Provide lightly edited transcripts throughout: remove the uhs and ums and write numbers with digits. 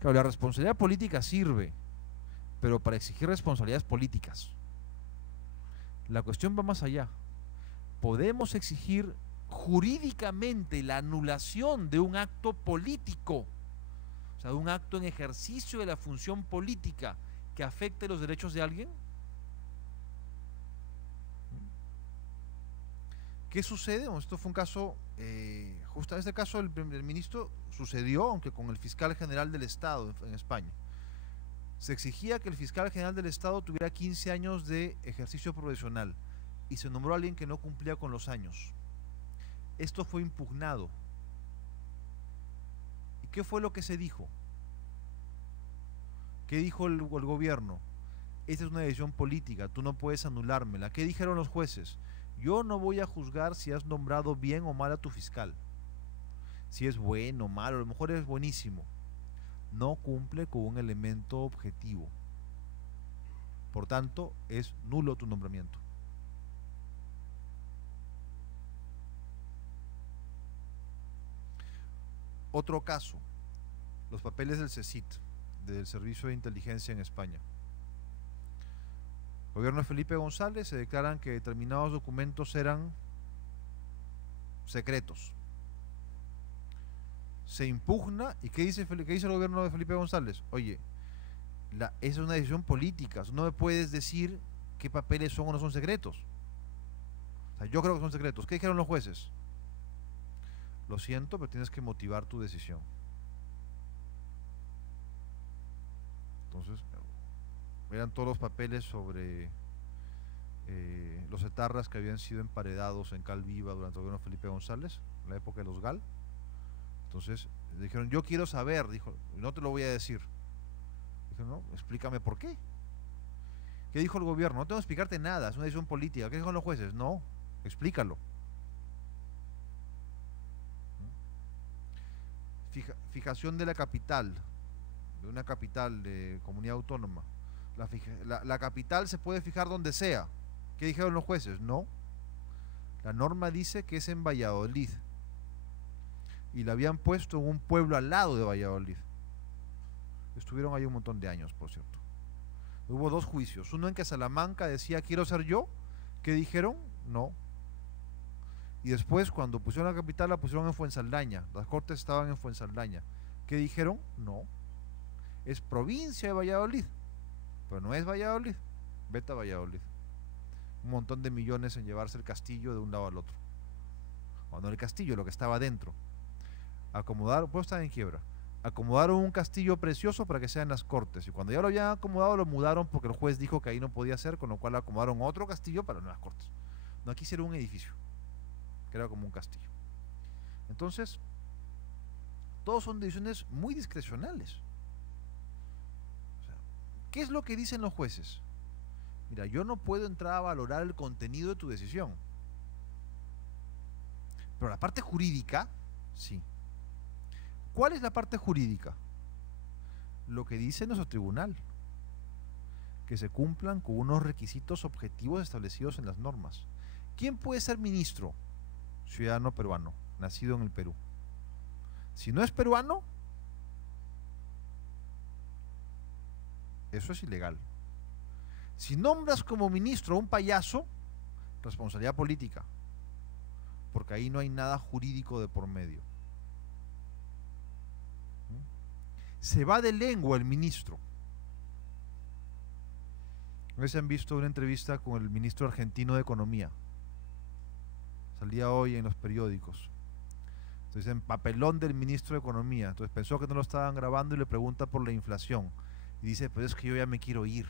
Claro, la responsabilidad política sirve, pero para exigir responsabilidades políticas. La cuestión va más allá. Podemos exigir jurídicamente la anulación de un acto político, o sea, de un acto en ejercicio de la función política que afecte los derechos de alguien. ¿Qué sucede? Bueno, esto fue un caso, justo en este caso el ministro sucedió, aunque con el fiscal general del Estado en España. Se exigía que el fiscal general del Estado tuviera 15 años de ejercicio profesional y se nombró a alguien que no cumplía con los años. Esto fue impugnado. ¿Y qué fue lo que se dijo? ¿Qué dijo el gobierno? Esta es una decisión política, tú no puedes anulármela. ¿Qué dijeron los jueces? Yo no voy a juzgar si has nombrado bien o mal a tu fiscal. Si es bueno o malo, a lo mejor es buenísimo. No cumple con un elemento objetivo. Por tanto, es nulo tu nombramiento. Otro caso, los papeles del CECIT, del Servicio de Inteligencia en España. El gobierno de Felipe González se declaran que determinados documentos eran secretos. Se impugna, ¿y qué dice el gobierno de Felipe Esa es una decisión política, no me puedes decir qué papeles son o no son secretos. O sea, yo creo que son secretos. ¿Qué dijeron los jueces? Lo siento, pero tienes que motivar tu decisión. Entonces, eran todos los papeles sobre los etarras que habían sido emparedados en Cal Viva durante el gobierno de Felipe González, en la época de los GAL. Entonces dijeron, yo quiero saber, dijo, no te lo voy a decir. Dijeron, no, explícame por qué. ¿Qué dijo el gobierno? No tengo que explicarte nada, es una decisión política. ¿Qué dijeron los jueces? No, explícalo. Fijación de la capital, de una capital de comunidad autónoma. La capital se puede fijar donde sea. ¿Qué dijeron los jueces? No. La norma dice que es en Valladolid. Y la habían puesto en un pueblo al lado de Valladolid. Estuvieron ahí un montón de años, por cierto. Hubo dos juicios. Uno en que Salamanca decía, quiero ser yo. ¿Qué dijeron? No. Y después, cuando pusieron la capital, la pusieron en Fuensaldaña. Las cortes estaban en Fuensaldaña. ¿Qué dijeron? No. Es provincia de Valladolid. Pero no es Valladolid. Vete a Valladolid. Un montón de millones en llevarse el castillo de un lado al otro. O no el castillo, lo que estaba dentro. Acomodaron, pues estaba en quiebra. Acomodaron un castillo precioso para que sea en las cortes. Y cuando ya lo habían acomodado, lo mudaron porque el juez dijo que ahí no podía ser, con lo cual acomodaron otro castillo para las cortes. No, aquí hicieron un edificio, que era como un castillo. Entonces, todos son decisiones muy discrecionales. O sea, ¿qué es lo que dicen los jueces? Mira, yo no puedo entrar a valorar el contenido de tu decisión. Pero la parte jurídica, sí. ¿Cuál es la parte jurídica? Lo que dice nuestro tribunal. Que se cumplan con unos requisitos objetivos establecidos en las normas. ¿Quién puede ser ministro? Ciudadano peruano, nacido en el Perú. Si no es peruano, eso es ilegal. Si nombras como ministro a un payaso, responsabilidad política, porque ahí no hay nada jurídico de por medio. Se va de lengua el ministro. No sé si han visto una entrevista con el ministro argentino de Economía. Salía hoy en los periódicos. Entonces, en papelón del ministro de Economía. Entonces pensó que no lo estaban grabando y le pregunta por la inflación. Y dice, pues es que yo ya me quiero ir.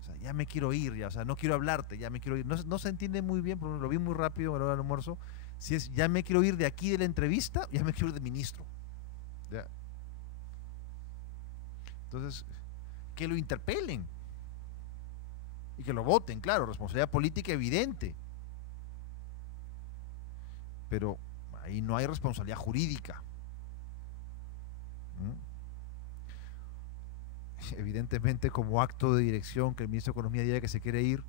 O sea, ya me quiero ir, ya, o sea, no quiero hablarte, ya me quiero ir. No se entiende muy bien, pero lo vi muy rápido a la hora del almuerzo. Si es, ya me quiero ir de aquí de la entrevista, ya me quiero ir de ministro. ¿Ya? Entonces, que lo interpelen. Y que lo voten, claro, responsabilidad política evidente. Pero ahí no hay responsabilidad jurídica. Evidentemente, como acto de dirección que el ministro de Economía diga que se quiere ir,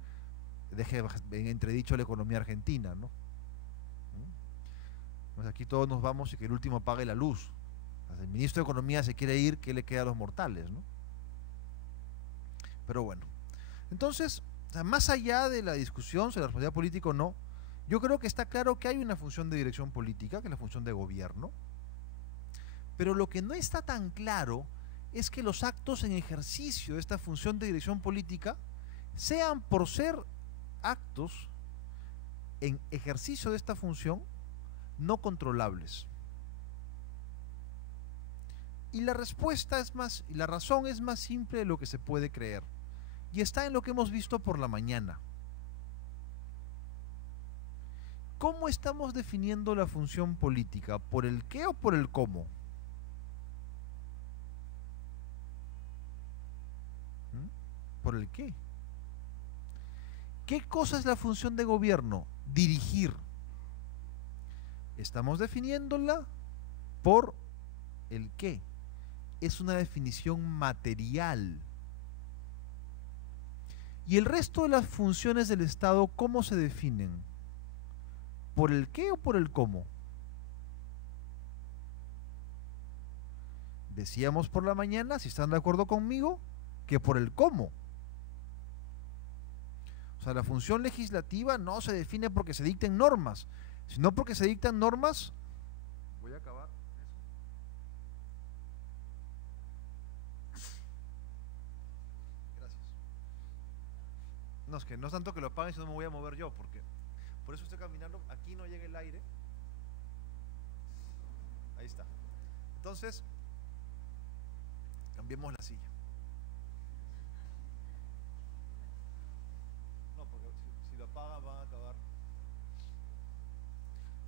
deje en entredicho la economía argentina, ¿no? Pues aquí todos nos vamos y que el último pague la luz. el ministro de Economía se quiere ir, ¿qué le queda a los mortales, no? Pero bueno, entonces, o sea, más allá de la discusión sobre la responsabilidad política o no, yo creo que está claro que hay una función de dirección política, que es la función de gobierno, pero lo que no está tan claro es que los actos en ejercicio de esta función de dirección política sean por ser actos en ejercicio de esta función no controlables. Y la respuesta es más, y la razón es más simple de lo que se puede creer. Y está en lo que hemos visto por la mañana. ¿Cómo estamos definiendo la función política? ¿Por el qué o por el cómo? ¿Por el qué? ¿Qué cosa es la función de gobierno? Dirigir. Estamos definiéndola por el qué. Es una definición material. ¿Y el resto de las funciones del Estado cómo se definen? ¿Por el qué o por el cómo? Decíamos por la mañana, si están de acuerdo conmigo, que por el cómo. O sea, la función legislativa no se define porque se dicten normas, sino porque se dictan normas. Voy a acabar eso. Gracias. No, es que no es tanto que lo apaguen, sino me voy a mover yo, porque por eso estoy caminando, aquí no llega el aire. Ahí está. Entonces, cambiemos la silla. No, porque si lo apagan van a acabar.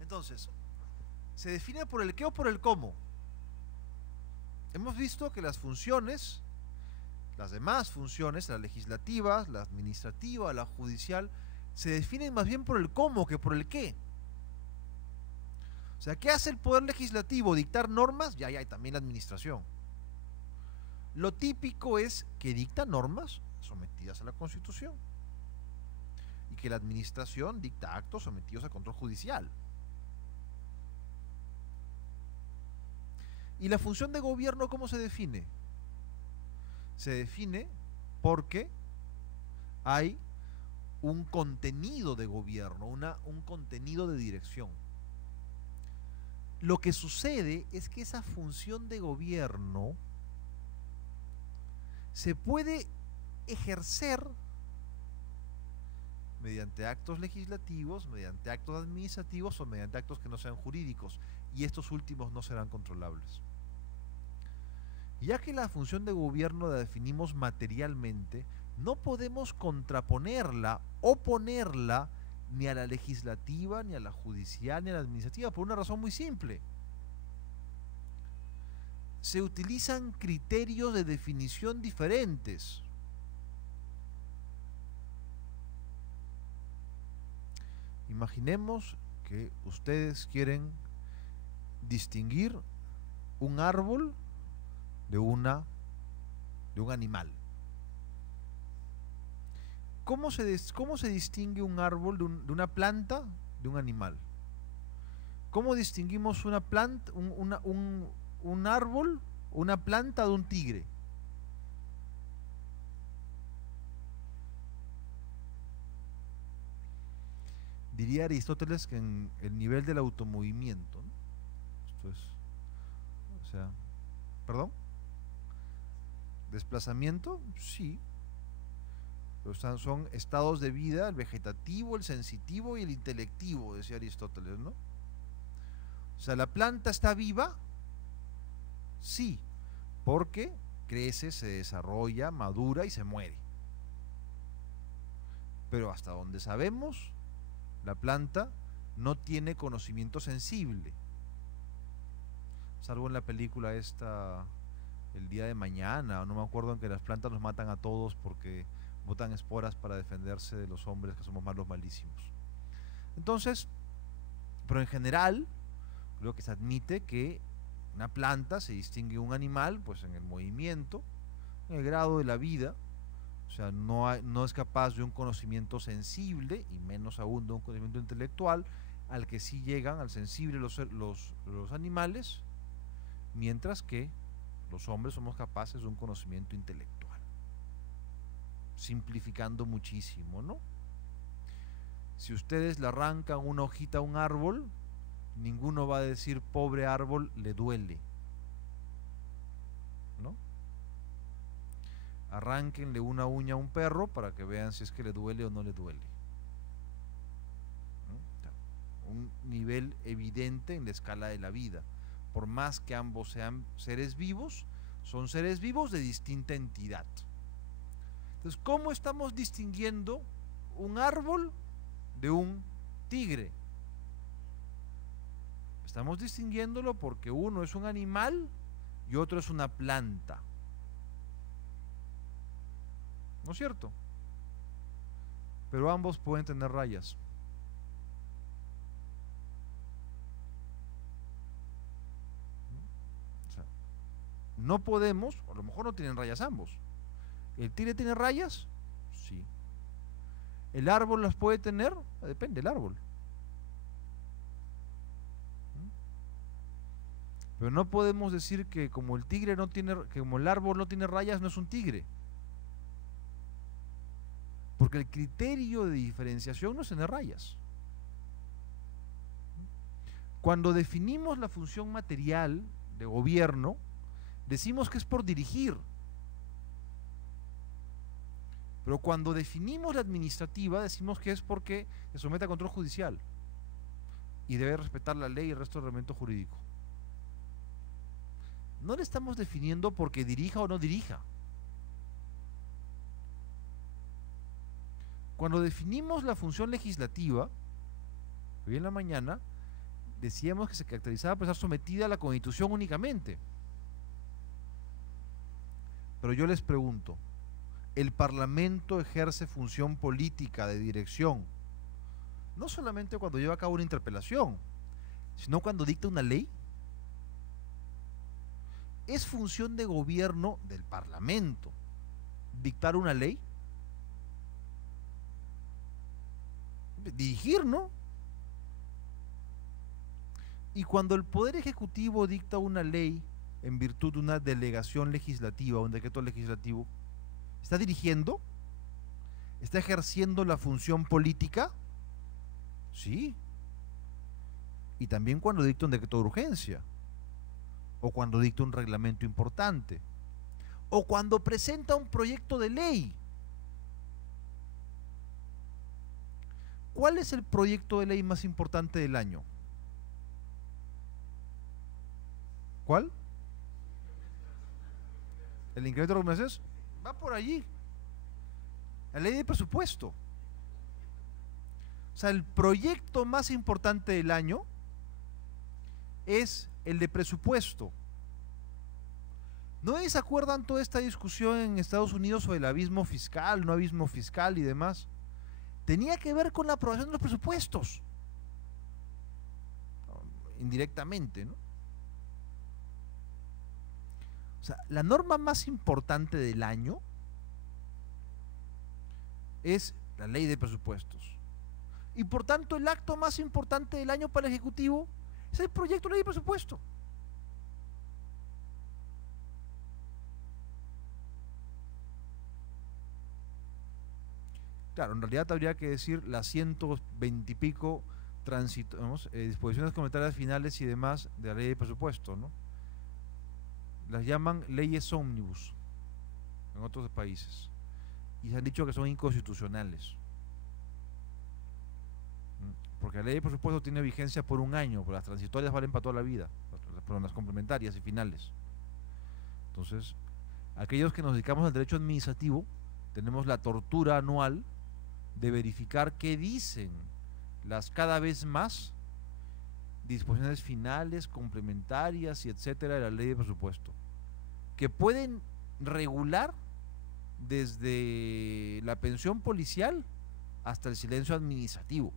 Entonces, ¿se define por el qué o por el cómo? Hemos visto que las funciones, las demás funciones, la legislativa, la administrativa, la judicial, se definen más bien por el cómo que por el qué. O sea, ¿qué hace el poder legislativo? Dictar normas, ya hay también la administración. Lo típico es que dicta normas sometidas a la Constitución y que la administración dicta actos sometidos a control judicial. ¿Y la función de gobierno cómo se define? Se define porque hay un contenido de gobierno, un contenido de dirección. Lo que sucede es que esa función de gobierno se puede ejercer mediante actos legislativos, mediante actos administrativos o mediante actos que no sean jurídicos, y estos últimos no serán controlables. Ya que la función de gobierno la definimos materialmente, no podemos contraponerla, oponerla ni a la legislativa, ni a la judicial, ni a la administrativa, por una razón muy simple. Se utilizan criterios de definición diferentes. Imaginemos que ustedes quieren distinguir un árbol de un animal. ¿Cómo se distingue un árbol de una planta de un animal? ¿Cómo distinguimos una planta, un árbol, una planta de un tigre? Diría Aristóteles que en el nivel del automovimiento, ¿no? Esto es, o sea, ¿perdón? ¿Desplazamiento? Sí. Pero son estados de vida, el vegetativo, el sensitivo y el intelectivo, decía Aristóteles, ¿no? O sea, ¿la planta está viva? Sí, porque crece, se desarrolla, madura y se muere. Pero hasta donde sabemos, la planta no tiene conocimiento sensible. Salvo en la película esta, El día de mañana, no me acuerdo, en que las plantas los matan a todos porque botan esporas para defenderse de los hombres que somos malos malísimos. Entonces, pero en general, creo que se admite que una planta se distingue de un animal pues en el movimiento, en el grado de la vida. O sea, no es capaz de un conocimiento sensible y menos aún de un conocimiento intelectual al que sí llegan, al sensible los animales, mientras que los hombres somos capaces de un conocimiento intelectual, simplificando muchísimo, ¿no? Si ustedes le arrancan una hojita a un árbol, ninguno va a decir pobre árbol, le duele, ¿no? Arránquenle una uña a un perro para que vean si es que le duele o no le duele, ¿no? Un nivel evidente en la escala de la vida. Por más que ambos sean seres vivos, son seres vivos de distinta entidad. Entonces, ¿cómo estamos distinguiendo un árbol de un tigre? Estamos distinguiéndolo porque uno es un animal y otro es una planta, ¿no es cierto? Pero ambos pueden tener rayas. O sea, no podemos, a lo mejor no tienen rayas ambos. ¿El tigre tiene rayas? Sí. ¿El árbol las puede tener? Depende del árbol. Pero no podemos decir que como el tigre no tiene, que como el árbol no tiene rayas, no es un tigre. Porque el criterio de diferenciación no es tener rayas. Cuando definimos la función material de gobierno, decimos que es por dirigir. Pero cuando definimos la administrativa, decimos que es porque se somete a control judicial y debe respetar la ley y el resto del reglamento jurídico. No le estamos definiendo porque dirija o no dirija. Cuando definimos la función legislativa, hoy en la mañana decíamos que se caracterizaba por estar sometida a la Constitución únicamente. Pero yo les pregunto, ¿el Parlamento ejerce función política de dirección no solamente cuando lleva a cabo una interpelación, sino cuando dicta una ley? ¿Es función de gobierno del Parlamento dictar una ley? Dirigir, ¿no? Y cuando el Poder Ejecutivo dicta una ley en virtud de una delegación legislativa o un decreto legislativo, ¿está dirigiendo? ¿Está ejerciendo la función política? Sí. Y también cuando dicta un decreto de urgencia, o cuando dicta un reglamento importante, o cuando presenta un proyecto de ley. ¿Cuál es el proyecto de ley más importante del año? ¿Cuál? ¿El incremento de los meses? Va por allí. La ley de presupuesto. O sea, el proyecto más importante del año es el de presupuesto. ¿No se acuerdan toda esta discusión en Estados Unidos sobre el abismo fiscal, no abismo fiscal y demás? Tenía que ver con la aprobación de los presupuestos, indirectamente, ¿no? O sea, la norma más importante del año es la ley de presupuestos. Y por tanto, el acto más importante del año para el Ejecutivo es el proyecto de ley de presupuesto. Claro, en realidad habría que decir las 120 y pico disposiciones complementarias finales y demás de la ley de presupuesto, ¿no? Las llaman leyes ómnibus en otros países y se han dicho que son inconstitucionales, porque la ley de presupuesto tiene vigencia por un año, pero las transitorias valen para toda la vida, pero las complementarias y finales. Entonces, aquellos que nos dedicamos al derecho administrativo tenemos la tortura anual de verificar qué dicen las cada vez más disposiciones finales, complementarias y etcétera de la ley de presupuesto, que pueden regular desde la pensión policial hasta el silencio administrativo,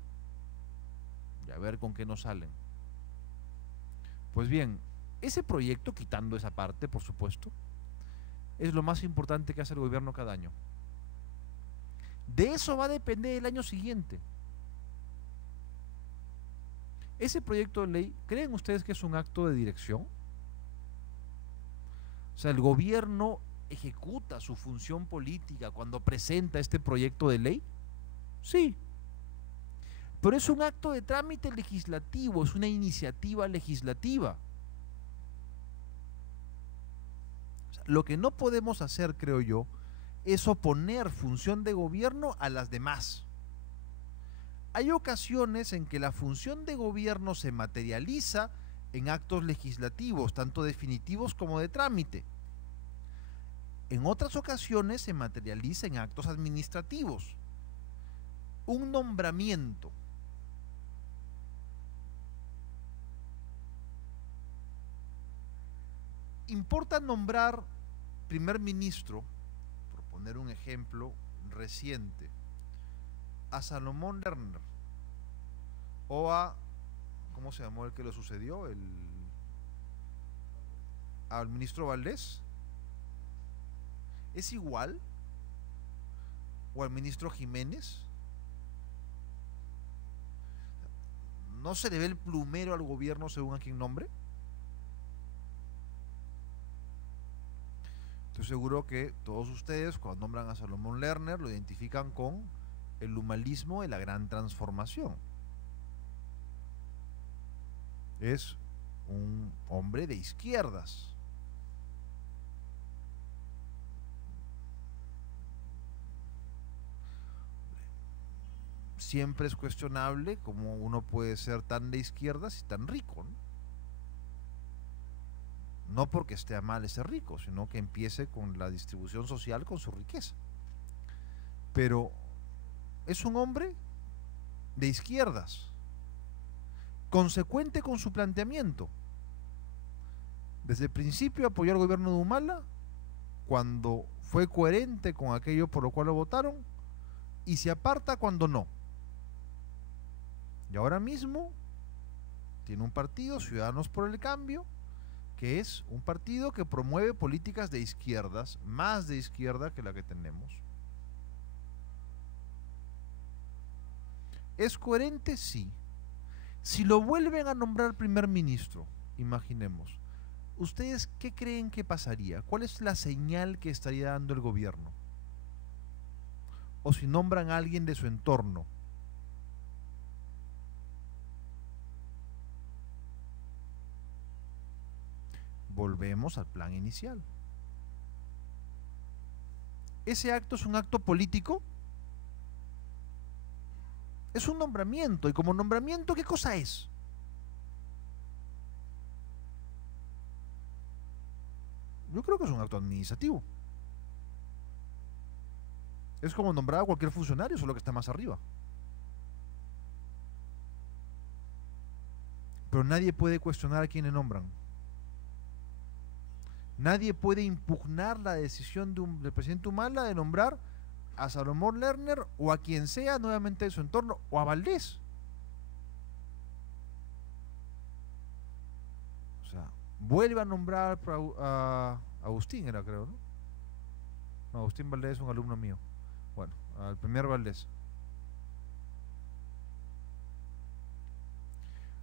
y a ver con qué nos salen. Pues bien, ese proyecto, quitando esa parte, por supuesto, es lo más importante que hace el gobierno cada año. De eso va a depender el año siguiente. Ese proyecto de ley, ¿creen ustedes que es un acto de dirección? O sea, el gobierno ejecuta su función política cuando presenta este proyecto de ley. Sí, pero es un acto de trámite legislativo, es una iniciativa legislativa. O sea, lo que no podemos hacer, creo yo, es oponer función de gobierno a las demás. Hay ocasiones en que la función de gobierno se materializa en actos legislativos, tanto definitivos como de trámite. En otras ocasiones se materializa en actos administrativos. Un nombramiento. Importa nombrar primer ministro, por poner un ejemplo reciente, a Salomón Lerner o a, ¿cómo se llamó el que lo sucedió? Al ministro Valdés. ¿Es igual? ¿O al ministro Jiménez? ¿No se le ve el plumero al gobierno según a quién nombre? Estoy seguro que todos ustedes, cuando nombran a Salomón Lerner, lo identifican con el humanismo de la gran transformación. Es un hombre de izquierdas. Siempre es cuestionable cómo uno puede ser tan de izquierdas y tan rico, ¿no? No porque esté mal ese rico, sino que empiece con la distribución social, con su riqueza. Pero es un hombre de izquierdas, consecuente con su planteamiento. Desde el principio apoyó al gobierno de Humala, cuando fue coherente con aquello por lo cual lo votaron, y se aparta cuando no. Y ahora mismo tiene un partido, Ciudadanos por el Cambio, que es un partido que promueve políticas de izquierdas, más de izquierda que la que tenemos. ¿Es coherente? Sí. Si lo vuelven a nombrar primer ministro, imaginemos, ¿ustedes qué creen que pasaría? ¿Cuál es la señal que estaría dando el gobierno? O si nombran a alguien de su entorno. Volvemos al plan inicial. ¿Ese acto es un acto político? Es un nombramiento, y como nombramiento, ¿qué cosa es? Yo creo que es un acto administrativo. Es como nombrar a cualquier funcionario, solo que está más arriba. Pero nadie puede cuestionar a quién le nombran. Nadie puede impugnar la decisión del presidente Humala de nombrar a Salomón Lerner o a quien sea nuevamente de su entorno, o a Valdés. O sea, vuelve a nombrar a Agustín, era, creo, ¿no? No, Agustín Valdés es un alumno mío. Bueno, al primer Valdés.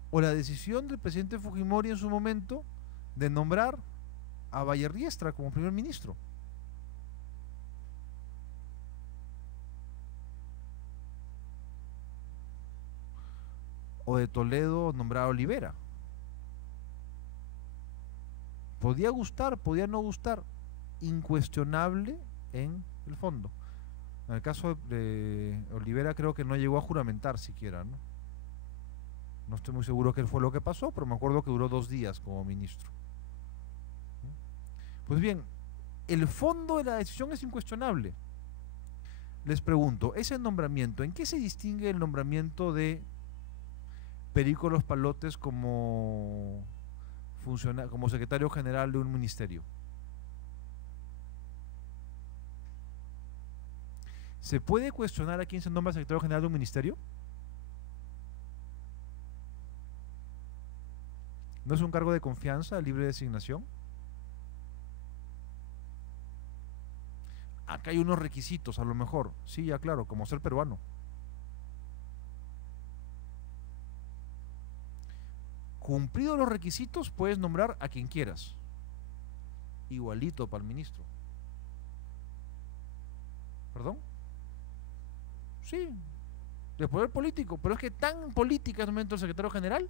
O la decisión del presidente Fujimori en su momento de nombrar a Vallerriestra como primer ministro. O de Toledo nombrar a Olivera. Podía gustar, podía no gustar, incuestionable en el fondo. En el caso de Olivera creo que no llegó a juramentar siquiera, ¿no? No estoy muy seguro qué fue lo que pasó, pero me acuerdo que duró 2 días como ministro. Pues bien, el fondo de la decisión es incuestionable. Les pregunto, ese nombramiento, ¿en qué se distingue el nombramiento de Perico Los Palotes como secretario general de un ministerio? ¿Se puede cuestionar a quién se nombra secretario general de un ministerio? ¿No es un cargo de confianza, libre designación? Acá hay unos requisitos, a lo mejor. Sí, ya claro, como ser peruano. Cumplidos los requisitos, puedes nombrar a quien quieras. igualito para el ministro. ¿Perdón? Sí, de poder político, pero es que tan política es el momento el secretario general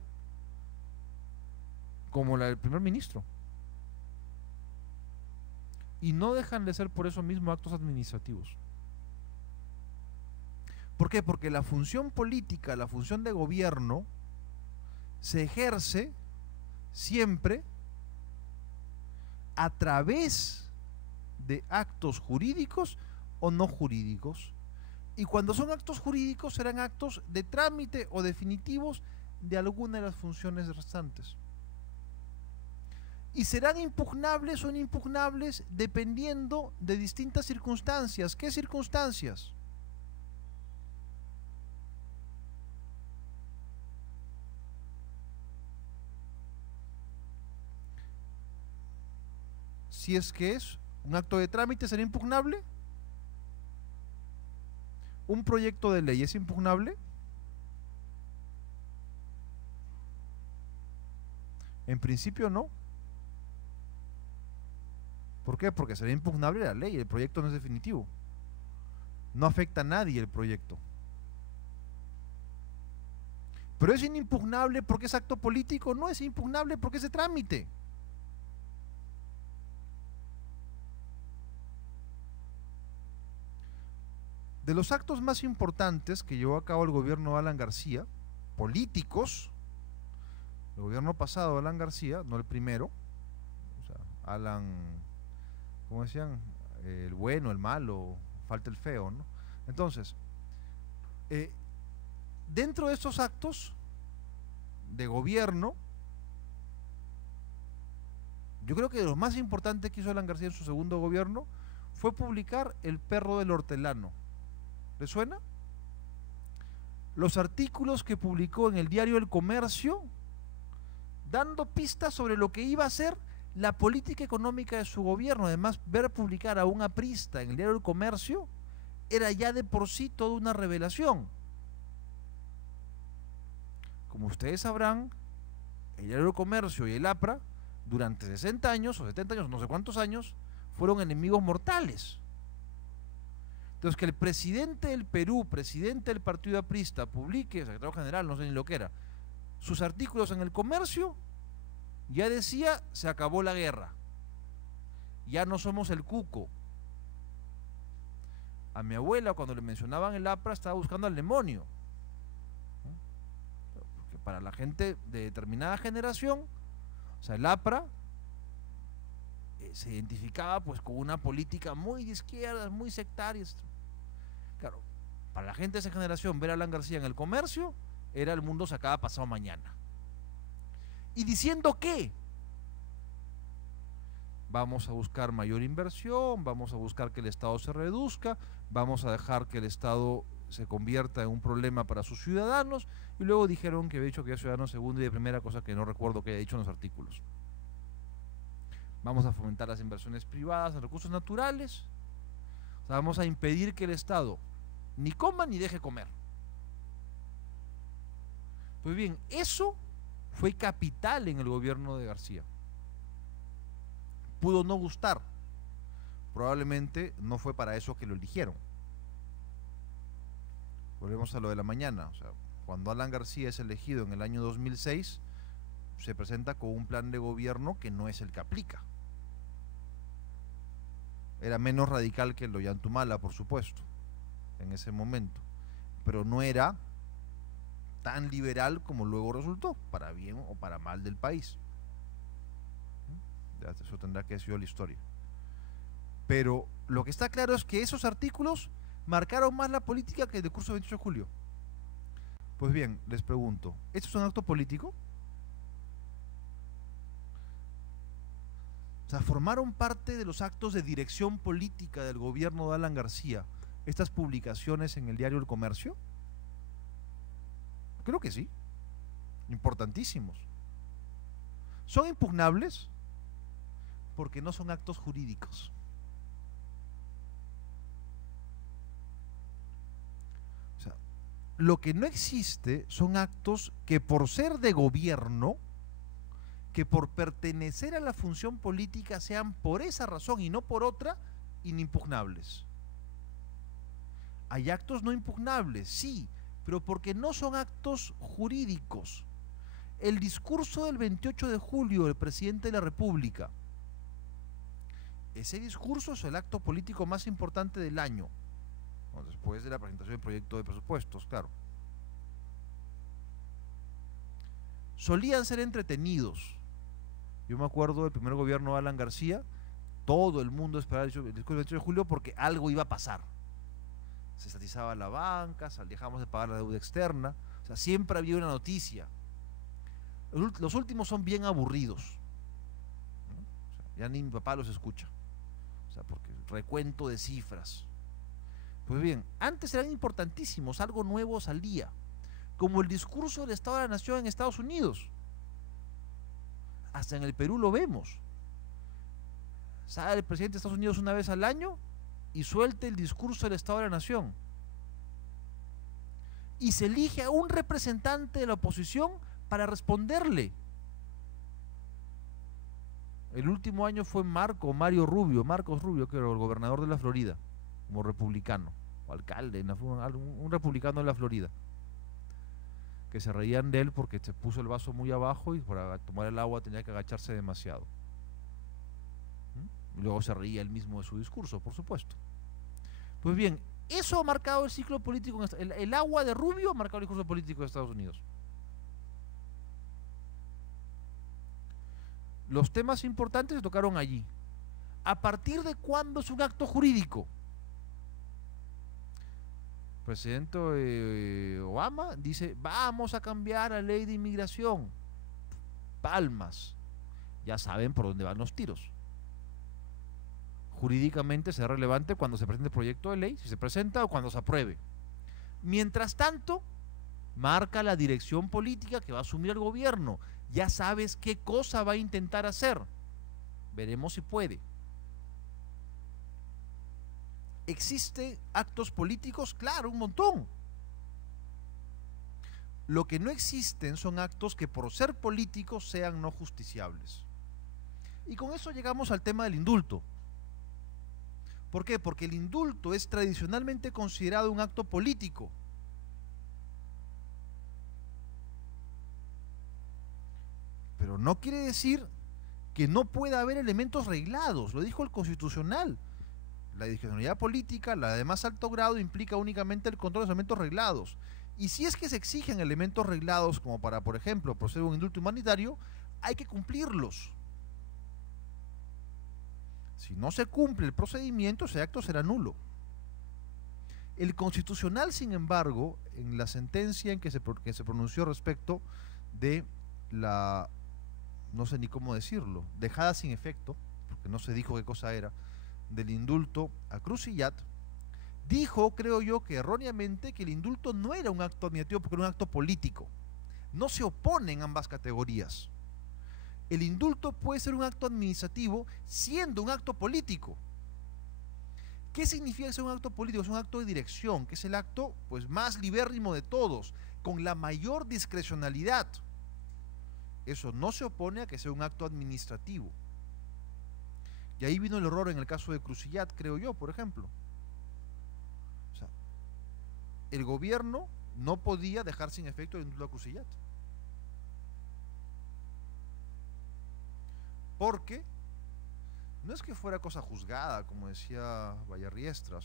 como la del primer ministro. Y no dejan de ser por eso mismo actos administrativos. ¿Por qué? Porque la función política, la función de gobierno, se ejerce siempre a través de actos jurídicos o no jurídicos. Y cuando son actos jurídicos serán actos de trámite o definitivos de alguna de las funciones restantes. Y serán impugnables o no impugnables dependiendo de distintas circunstancias. ¿Qué circunstancias? Si es que es un acto de trámite, ¿será impugnable? ¿Un proyecto de ley es impugnable? En principio no. ¿Por qué? Porque será impugnable la ley, el proyecto no es definitivo. No afecta a nadie el proyecto. Pero es inimpugnable porque es acto político, no es impugnable porque es de trámite. De los actos más importantes que llevó a cabo el gobierno de Alan García, políticos, el gobierno pasado de Alan García, no el primero, o sea, Alan, ¿cómo decían? El bueno, el malo, falta el feo, ¿no? Entonces, dentro de estos actos de gobierno, yo creo que de los más importantes que hizo Alan García en su segundo gobierno fue publicar El perro del hortelano. ¿Le suena? Los artículos que publicó en el diario El Comercio, dando pistas sobre lo que iba a ser la política económica de su gobierno. Además, ver publicar a un aprista en el diario El Comercio era ya de por sí toda una revelación. Como ustedes sabrán, el diario El Comercio y el APRA, durante 60 años o 70 años, no sé cuántos años, fueron enemigos mortales. Entonces, que el presidente del Perú, presidente del partido aprista, publique, secretario general, no sé ni lo que era, sus artículos en El Comercio, ya decía, se acabó la guerra. Ya no somos el cuco. A mi abuela, cuando le mencionaban el APRA, estaba buscando al demonio. Porque para la gente de determinada generación, o sea, el APRA se identificaba pues con una política muy de izquierda, muy sectaria. Claro, para la gente de esa generación, ver a Alan García en El Comercio era el mundo se acaba pasado mañana. Y diciendo que vamos a buscar mayor inversión, vamos a buscar que el Estado se reduzca, vamos a dejar que el Estado se convierta en un problema para sus ciudadanos, y luego dijeron que había dicho que era ciudadano segunda y de primera, cosa que no recuerdo que haya dicho en los artículos. Vamos a fomentar las inversiones privadas en recursos naturales, o sea, vamos a impedir que el Estado ni coma ni deje comer. Pues bien, eso fue capital en el gobierno de García. Pudo no gustar, probablemente no fue para eso que lo eligieron. Volvemos a lo de la mañana, o sea, cuando Alan García es elegido en el año 2006, se presenta con un plan de gobierno que no es el que aplica. Era menos radical que el de Ollantumala, por supuesto, en ese momento, pero no era tan liberal como luego resultó, para bien o para mal del país. Eso tendrá que decir la historia. Pero lo que está claro es que esos artículos marcaron más la política que el discurso del 28 de julio. Pues bien, les pregunto, ¿esto es un acto político? O sea, ¿formaron parte de los actos de dirección política del gobierno de Alan García estas publicaciones en el diario El Comercio? Creo que sí, importantísimos. ¿Son impugnables? Porque no son actos jurídicos. O sea, lo que no existe son actos que por ser de gobierno que por pertenecer a la función política sean por esa razón y no por otra inimpugnables. Hay actos no impugnables, sí, pero porque no son actos jurídicos. El discurso del 28 de julio del presidente de la República, ese discurso es el acto político más importante del año, después de la presentación del proyecto de presupuestos, claro. Solían ser entretenidos. Yo me acuerdo del primer gobierno de Alan García, todo el mundo esperaba el discurso del 28 de julio porque algo iba a pasar. Se estatizaba la banca, dejamos de pagar la deuda externa, o sea, siempre había una noticia. Los últimos son bien aburridos, ¿no? O sea, ya ni mi papá los escucha, o sea, porque recuento de cifras. Pues bien, antes eran importantísimos, algo nuevo salía, como el discurso del Estado de la Nación en Estados Unidos. Hasta en el Perú lo vemos. Sale el presidente de Estados Unidos una vez al año y suelta el discurso del Estado de la Nación. Y se elige a un representante de la oposición para responderle. El último año fue Marcos Rubio, que era el gobernador de la Florida, como republicano, o alcalde, un republicano de la Florida, que se reían de él porque se puso el vaso muy abajo y para tomar el agua tenía que agacharse demasiado. Y luego se reía él mismo de su discurso, por supuesto. Pues bien, eso ha marcado el ciclo político, el agua de Rubio ha marcado el discurso político de Estados Unidos. Los temas importantes se tocaron allí. ¿A partir de cuándo es un acto jurídico? El presidente Obama dice, vamos a cambiar la ley de inmigración. Palmas. Ya saben por dónde van los tiros. Jurídicamente será relevante cuando se presente el proyecto de ley, si se presenta o cuando se apruebe. Mientras tanto, marca la dirección política que va a asumir el gobierno. Ya sabes qué cosa va a intentar hacer. Veremos si puede. ¿Existen actos políticos? Claro, un montón. Lo que no existen son actos que por ser políticos sean no justiciables. Y con eso llegamos al tema del indulto. ¿Por qué? Porque el indulto es tradicionalmente considerado un acto político. Pero no quiere decir que no pueda haber elementos reglados, lo dijo el Constitucional. La discrecionalidad política, la de más alto grado, implica únicamente el control de los elementos reglados. Y si es que se exigen elementos reglados, como para, por ejemplo, proceder a un indulto humanitario, hay que cumplirlos. Si no se cumple el procedimiento, ese acto será nulo. El Constitucional, sin embargo, en la sentencia en que se pronunció respecto de la, no sé ni cómo decirlo, dejada sin efecto, porque no se dijo qué cosa era, del indulto a Cruz y Yat, dijo, creo yo, que erróneamente, que el indulto no era un acto administrativo porque era un acto político. No se oponen ambas categorías. El indulto puede ser un acto administrativo siendo un acto político. ¿Qué significa ser un acto político? Es un acto de dirección, que es el acto pues más libérrimo de todos, con la mayor discrecionalidad. Eso no se opone a que sea un acto administrativo. Y ahí vino el error en el caso de Cruzillat, creo yo, por ejemplo. O sea, el gobierno no podía dejar sin efecto el indulto a Cruzillat. Porque no es que fuera cosa juzgada, como decía Vallarriestra,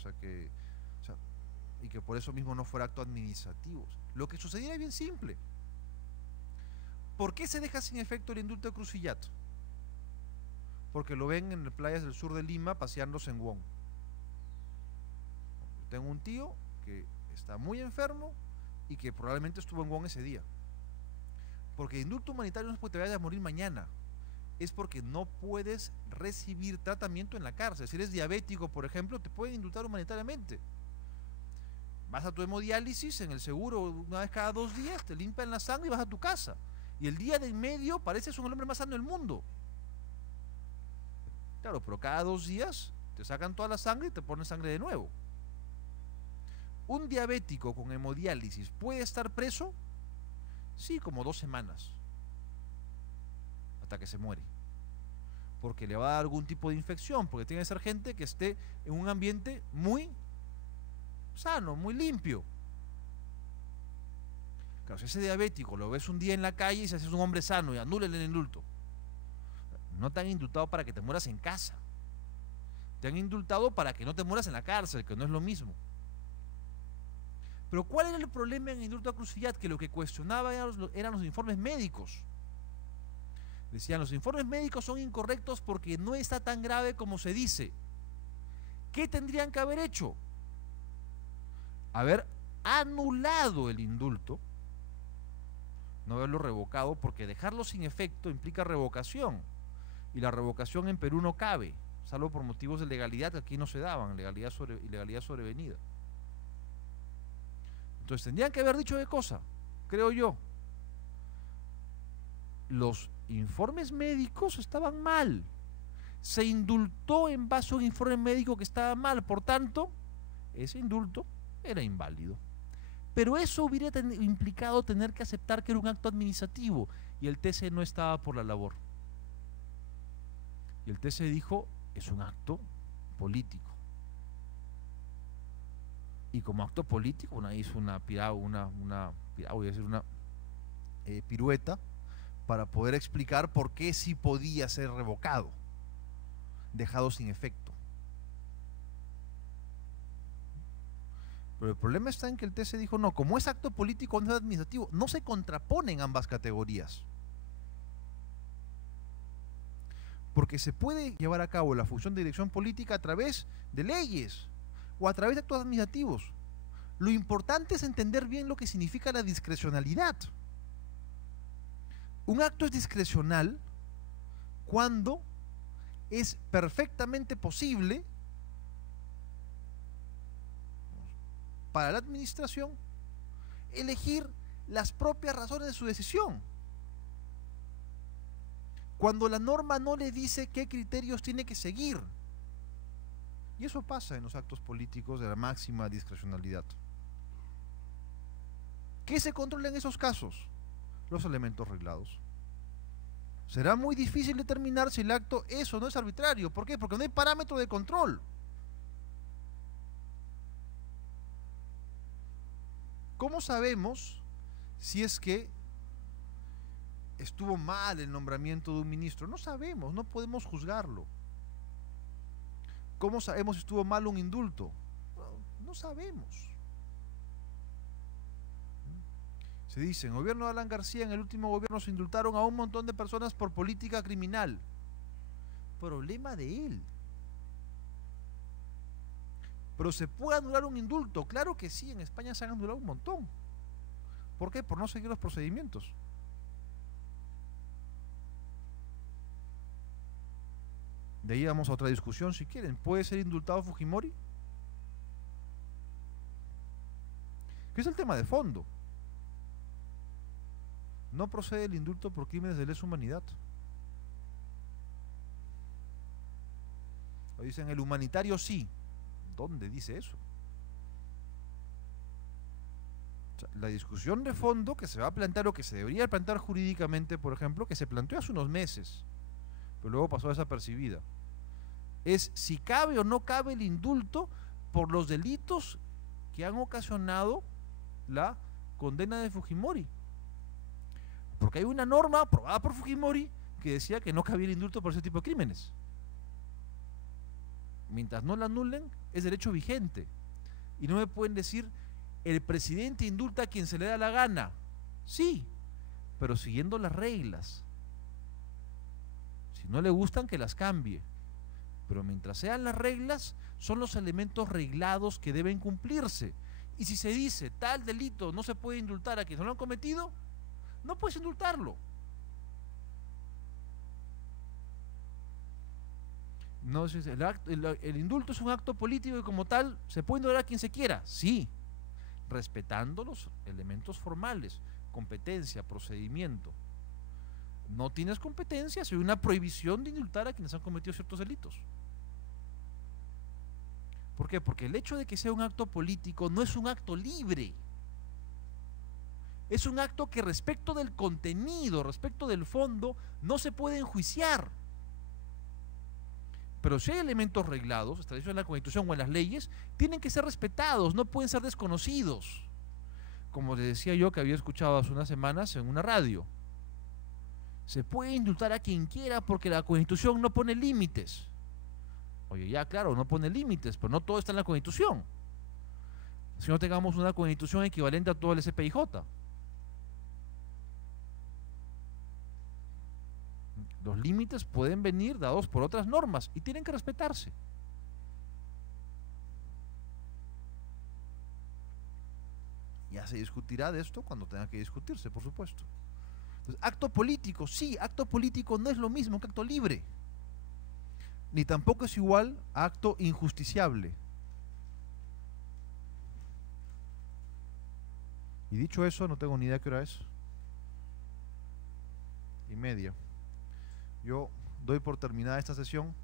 y que por eso mismo no fuera acto administrativo. Lo que sucedía es bien simple. ¿Por qué se deja sin efecto el indulto de Cruzillat? Porque lo ven en las playas del sur de Lima paseándose en Wong. Tengo un tío que está muy enfermo y que probablemente estuvo en Wong ese día. Porque el indulto humanitario no es porque te vayas a morir mañana, es porque no puedes recibir tratamiento en la cárcel. Si eres diabético, por ejemplo, te pueden indultar humanitariamente. Vas a tu hemodiálisis en el seguro una vez cada 2 días, te limpian la sangre y vas a tu casa. Y el día de en medio pareces un hombre más sano del mundo. Claro, pero cada 2 días te sacan toda la sangre y te ponen sangre de nuevo. ¿Un diabético con hemodiálisis puede estar preso? Sí, como 2 semanas. hasta que se muere, porque le va a dar algún tipo de infección, porque tiene que ser gente que esté en un ambiente muy sano, muy limpio. Claro, si ese diabético lo ves un día en la calle y se hace un hombre sano y anúlale el indulto. No te han indultado para que te mueras en casa, te han indultado para que no te mueras en la cárcel, que no es lo mismo. Pero ¿cuál era el problema en el indulto a Cruciat? Que lo que cuestionaba eran los informes médicos. Decían, los informes médicos son incorrectos porque no está tan grave como se dice. ¿Qué tendrían que haber hecho? Haber anulado el indulto, no haberlo revocado, porque dejarlo sin efecto implica revocación, y la revocación en Perú no cabe, salvo por motivos de legalidad que aquí no se daban, ilegalidad sobrevenida. Entonces tendrían que haber dicho qué cosa, creo yo. Los informes médicos estaban mal, se indultó en base a un informe médico que estaba mal, por tanto, ese indulto era inválido. Pero eso hubiera implicado tener que aceptar que era un acto administrativo, y el TC no estaba por la labor. Y el TC dijo, es un acto político. Y como acto político, hizo una pirueta para poder explicar por qué sí podía ser revocado, dejado sin efecto. Pero el problema está en que el TC dijo, no, como es acto político, no es administrativo, no se contraponen ambas categorías. Porque se puede llevar a cabo la función de dirección política a través de leyes o a través de actos administrativos. Lo importante es entender bien lo que significa la discrecionalidad. Un acto es discrecional cuando es perfectamente posible para la administración elegir las propias razones de su decisión. Cuando la norma no le dice qué criterios tiene que seguir. Y eso pasa en los actos políticos de la máxima discrecionalidad. ¿Qué se controla en esos casos? Los elementos reglados. Será muy difícil determinar si el acto es o no es arbitrario. ¿Por qué? Porque no hay parámetro de control. ¿Cómo sabemos si es que estuvo mal el nombramiento de un ministro? No sabemos, no podemos juzgarlo. ¿Cómo sabemos si estuvo mal un indulto? No sabemos. Se dice, en el gobierno de Alan García, en el último gobierno se indultaron a un montón de personas por política criminal. Problema de él. Pero ¿se puede anular un indulto? Claro que sí, en España se han anulado un montón. ¿Por qué? Por no seguir los procedimientos. De ahí vamos a otra discusión si quieren. ¿Puede ser indultado Fujimori? ¿Qué es el tema de fondo? No procede el indulto por crímenes de lesa humanidad. O dicen el humanitario sí. ¿Dónde dice eso? O sea, la discusión de fondo que se va a plantear o que se debería plantear jurídicamente, por ejemplo, que se planteó hace unos meses, pero luego pasó desapercibida, es si cabe o no cabe el indulto por los delitos que han ocasionado la condena de Fujimori. Porque hay una norma aprobada por Fujimori que decía que no cabía el indulto por ese tipo de crímenes. Mientras no la anulen, es derecho vigente. Y no me pueden decir, el presidente indulta a quien se le da la gana. Sí, pero siguiendo las reglas. Si no le gustan, que las cambie. Pero mientras sean las reglas, son los elementos reglados que deben cumplirse. Y si se dice, tal delito no se puede indultar a quienes no lo han cometido, no puedes indultarlo. No, el indulto es un acto político y como tal se puede indultar a quien se quiera, sí, respetando los elementos formales, competencia, procedimiento. No tienes competencia si hay una prohibición de indultar a quienes han cometido ciertos delitos. ¿Por qué? Porque el hecho de que sea un acto político no es un acto libre. es un acto que respecto del contenido, respecto del fondo, no se puede enjuiciar. Pero si hay elementos reglados, establecidos en la Constitución o en las leyes, tienen que ser respetados, no pueden ser desconocidos. Como les decía yo que había escuchado hace unas semanas en una radio, se puede indultar a quien quiera porque la Constitución no pone límites. Oye, ya claro, no pone límites, pero no todo está en la Constitución. Si no tengamos una Constitución equivalente a todo el SPIJ. Los límites pueden venir dados por otras normas y tienen que respetarse. Ya se discutirá de esto cuando tenga que discutirse, por supuesto. Entonces, acto político, sí, acto político no es lo mismo que acto libre. Ni tampoco es igual a acto injusticiable. Y dicho eso, no tengo ni idea qué hora es. 1:30. Yo doy por terminada esta sesión.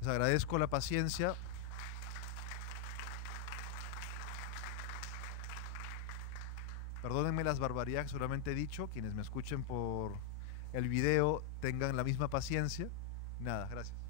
Les agradezco la paciencia. Perdónenme las barbaridades que seguramente he dicho. Quienes me escuchen por el video tengan la misma paciencia. Nada, gracias.